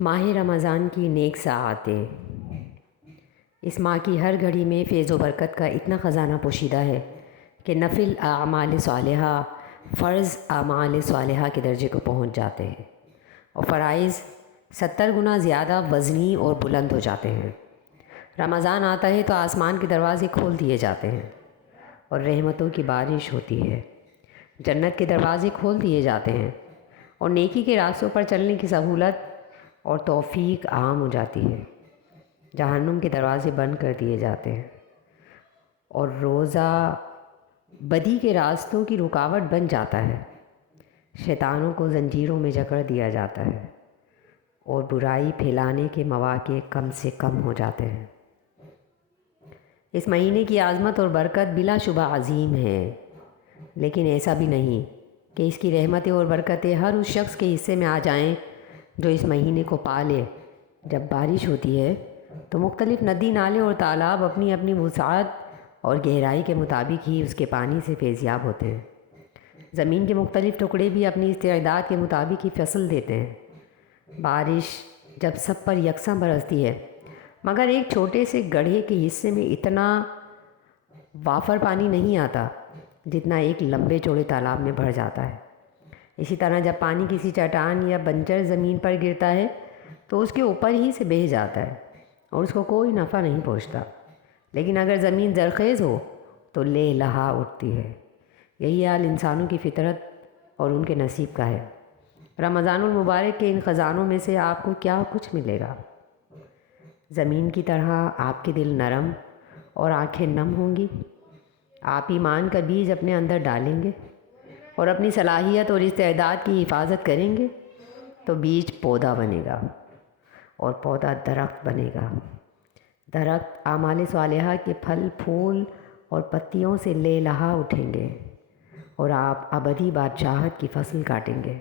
ماہ رمضان کی نیک ساعتیں۔ اس ماہ کی ہر گھڑی میں فیض و برکت کا اتنا خزانہ پوشیدہ ہے کہ نفل اعمال صالحہ فرض اعمال صالحہ کے درجے کو پہنچ جاتے ہیں اور فرائض 70 گنا زیادہ وزنی اور بلند ہو جاتے ہیں۔ رمضان آتا ہے تو آسمان کے دروازے کھول دیے جاتے ہیں اور رحمتوں کی بارش ہوتی ہے، جنت کے دروازے کھول دیے جاتے ہیں اور نیکی کے راستوں پر چلنے کی سہولت اور توفیق عام ہو جاتی ہے۔ جہنم کے دروازے بند کر دیے جاتے ہیں اور روزہ بدی کے راستوں کی رکاوٹ بن جاتا ہے۔ شیطانوں کو زنجیروں میں جکڑ دیا جاتا ہے اور برائی پھیلانے کے مواقع کم سے کم ہو جاتے ہیں۔ اس مہینے کی عظمت اور برکت بلا شبہ عظیم ہے، لیکن ایسا بھی نہیں کہ اس کی رحمتیں اور برکتیں ہر اس شخص کے حصے میں آ جائیں جو اس مہینے کو پالے۔ جب بارش ہوتی ہے تو مختلف ندی نالے اور تالاب اپنی اپنی وسعت اور گہرائی کے مطابق ہی اس کے پانی سے فیضیاب ہوتے ہیں۔ زمین کے مختلف ٹکڑے بھی اپنی استعداد کے مطابق ہی فصل دیتے ہیں۔ بارش جب سب پر یکساں برستی ہے مگر ایک چھوٹے سے گڑھے کے حصے میں اتنا وافر پانی نہیں آتا جتنا ایک لمبے چوڑے تالاب میں بھر جاتا ہے۔ اسی طرح جب پانی کسی چٹان یا بنجر زمین پر گرتا ہے تو اس کے اوپر ہی سے بہہ جاتا ہے اور اس کو کوئی نفع نہیں پہنچتا، لیکن اگر زمین زرخیز ہو تو لہ لہا اٹھتی ہے۔ یہی حال انسانوں کی فطرت اور ان کے نصیب کا ہے۔ رمضان المبارک کے ان خزانوں میں سے آپ کو کیا کچھ ملے گا؟ زمین کی طرح آپ کے دل نرم اور آنکھیں نم ہوں گی۔ آپ ایمان کا بیج اپنے اندر ڈالیں گے اور اپنی صلاحیت اور استعداد کی حفاظت کریں گے تو بیج پودا بنے گا اور پودا درخت بنے گا۔ درخت اعمال صالحہ کے پھل پھول اور پتیوں سے لہ لہا اٹھیں گے اور آپ ابدی بادشاہت کی فصل کاٹیں گے۔